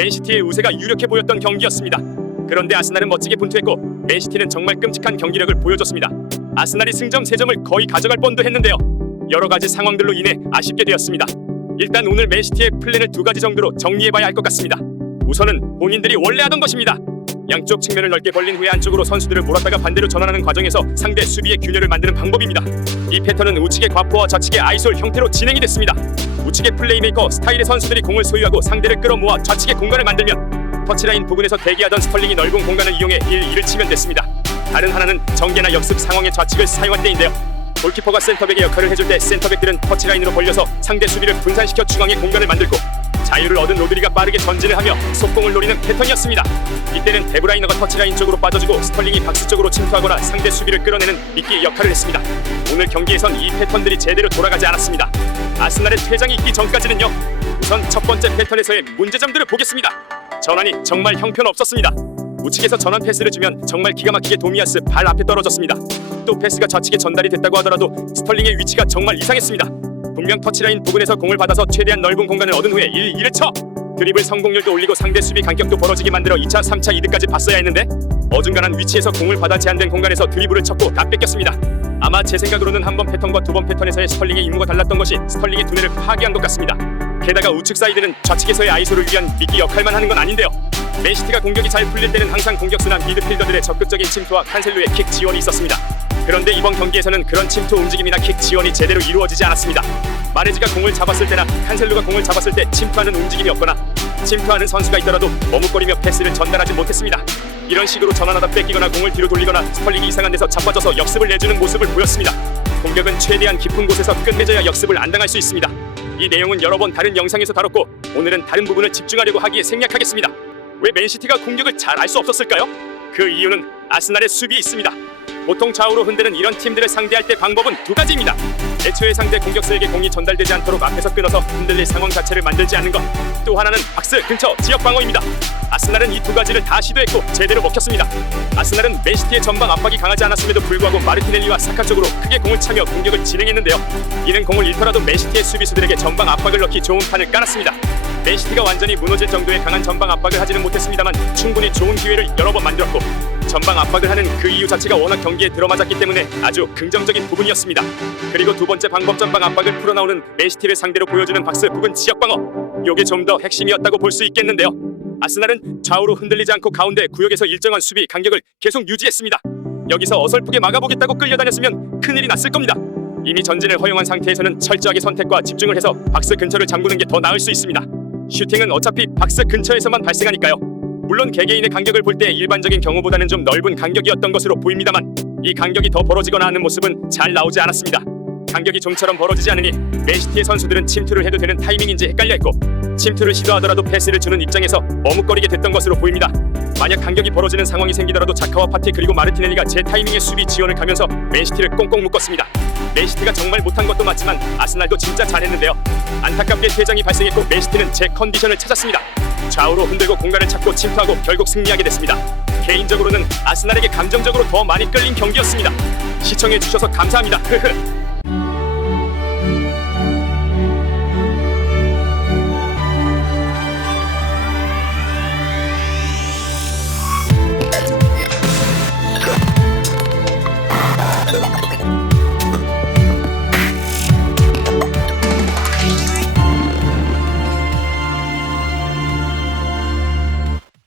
맨시티의 우세가 유력해 보였던 경기였습니다. 그런데 아스날은 멋지게 분투했고 맨시티는 정말 끔찍한 경기력을 보여줬습니다. 아스날이 승점 3점을 거의 가져갈 뻔도 했는데요. 여러 가지 상황들로 인해 아쉽게 되었습니다. 일단 오늘 맨시티의 플랜을 2가지 정도로 정리해봐야 할 것 같습니다. 우선은 본인들이 원래 하던 것입니다. 양쪽 측면을 넓게 벌린 후에 안쪽으로 선수들을 몰았다가 반대로 전환하는 과정에서 상대 수비의 균열을 만드는 방법입니다. 이 패턴은 우측의 과포와 좌측의 아이솔 형태로 진행이 됐습니다. 우측의 플레이메이커 스타일의 선수들이 공을 소유하고 상대를 끌어모아 좌측의 공간을 만들면 터치라인 부근에서 대기하던 스털링이 넓은 공간을 이용해 1-2를 치면 됐습니다. 다른 하나는 정계나 역습 상황의 좌측을 사용할 때인데요. 골키퍼가 센터백의 역할을 해줄 때 센터백들은 터치라인으로 벌려서 상대 수비를 분산시켜 중앙에 공간을 만들고 자유를 얻은 로드리가 빠르게 전진을 하며 속공을 노리는 패턴이었습니다. 이때는 데브라이너가 터치라인 쪽으로 빠져주고 스털링이 박스 쪽으로 침투하거나 상대 수비를 끌어내는 미끼의 역할을 했습니다. 오늘 경기에선 이 패턴들이 제대로 돌아가지 않았습니다. 아스날의 퇴장이 있기 전까지는요. 우선 첫 번째 패턴에서의 문제점들을 보겠습니다. 전환이 정말 형편없었습니다. 우측에서 전환 패스를 주면 정말 기가 막히게 도미아스 발 앞에 떨어졌습니다. 또 패스가 좌측에 전달이 됐다고 하더라도 스털링의 위치가 정말 이상했습니다. 분명 터치라인 부근에서 공을 받아서 최대한 넓은 공간을 얻은 후에 1-2를 쳐 드리블 성공률도 올리고 상대 수비 간격도 벌어지게 만들어 2차, 3차 이득까지 봤어야 했는데 어중간한 위치에서 공을 받아 제한된 공간에서 드리블을 쳤고 다 뺏겼습니다. 아마 제 생각으로는 한 번 패턴과 두 번 패턴에서의 스털링의 임무가 달랐던 것이 스털링의 두뇌를 파괴한 것 같습니다. 게다가 우측 사이드는 좌측에서의 아이솔을 위한 미끼 역할만 하는 건 아닌데요. 맨시티가 공격이 잘 풀릴 때는 항상 공격수나 미드필더들의 적극적인 침투와 칸셀루의 킥 지원이 있었습니다. 그런데 이번 경기에서는 그런 침투 움직임이나 킥 지원이 제대로 이루어지지 않았습니다. 마레지가 공을 잡았을 때나 칸셀루가 공을 잡았을 때 침투하는 움직임이 없거나 침투하는 선수가 있더라도 머뭇거리며 패스를 전달하지 못했습니다. 이런 식으로 전환하다 뺏기거나 공을 뒤로 돌리거나 스털링이 이상한 데서 자빠져서 역습을 내주는 모습을 보였습니다. 공격은 최대한 깊은 곳에서 끝내줘야 역습을 안 당할 수 있습니다. 이 내용은 여러 번 다른 영상에서 다뤘고 오늘은 다른 부분을 집중하려고 하기에 생략하겠습니다. 왜 맨시티가 공격을 잘 할 수 없었을까요? 그 이유는 아스날의 수비에 있습니다. 보통 좌우로 흔드는 이런 팀들을 상대할 때 방법은 2가지입니다. 애초에 상대 공격수에게 공이 전달되지 않도록 앞에서 끊어서 흔들릴 상황 자체를 만들지 않는 것. 또 하나는 박스 근처 지역 방어입니다. 아스날은 이 2가지를 다 시도했고 제대로 먹혔습니다. 아스날은 맨시티의 전방 압박이 강하지 않았음에도 불구하고 마르티넬리와 사카 쪽으로 크게 공을 차며 공격을 진행했는데요. 이는 공을 잃더라도 맨시티의 수비수들에게 전방 압박을 넣기 좋은 판을 깔았습니다. 맨시티가 완전히 무너질 정도의 강한 전방 압박을 하지는 못했습니다만 충분히 좋은 기회를 여러 번 만들었고 전방 압박을 하는 그 이유 자체가 워낙 경기에 들어맞았기 때문에 아주 긍정적인 부분이었습니다. 그리고 두 번째 방법 전방 압박을 풀어나오는 맨시티를 상대로 보여주는 박스 부근 지역 방어. 요게 좀 더 핵심이었다고 볼 수 있겠는데요. 아스날은 좌우로 흔들리지 않고 가운데 구역에서 일정한 수비 간격을 계속 유지했습니다. 여기서 어설프게 막아보겠다고 끌려다녔으면 큰일이 났을 겁니다. 이미 전진을 허용한 상태에서는 철저하게 선택과 집중을 해서 박스 근처를 잠그는 게 더 나을 수 있습니다. 슈팅은 어차피 박스 근처에서만 발생하니까요. 물론 개개인의 간격을 볼 때 일반적인 경우보다는 좀 넓은 간격이었던 것으로 보입니다만 이 간격이 더 벌어지거나 하는 모습은 잘 나오지 않았습니다. 간격이 좀처럼 벌어지지 않으니 맨시티의 선수들은 침투를 해도 되는 타이밍인지 헷갈려했고 침투를 시도하더라도 패스를 주는 입장에서 머뭇거리게 됐던 것으로 보입니다. 만약 간격이 벌어지는 상황이 생기더라도 자카와 파티 그리고 마르티넬리가 제 타이밍에 수비 지원을 가면서 맨시티를 꽁꽁 묶었습니다. 맨시티가 정말 못한 것도 맞지만 아스날도 진짜 잘했는데요. 안타깝게 퇴장이 발생했고 맨시티는 제 컨디션을 찾았습니다. 좌우로 흔들고 공간을 찾고 침투하고 결국 승리하게 됐습니다. 개인적으로는 아스날에게 감정적으로 더 많이 끌린 경기였습니다. 시청해주셔서 감사합니다.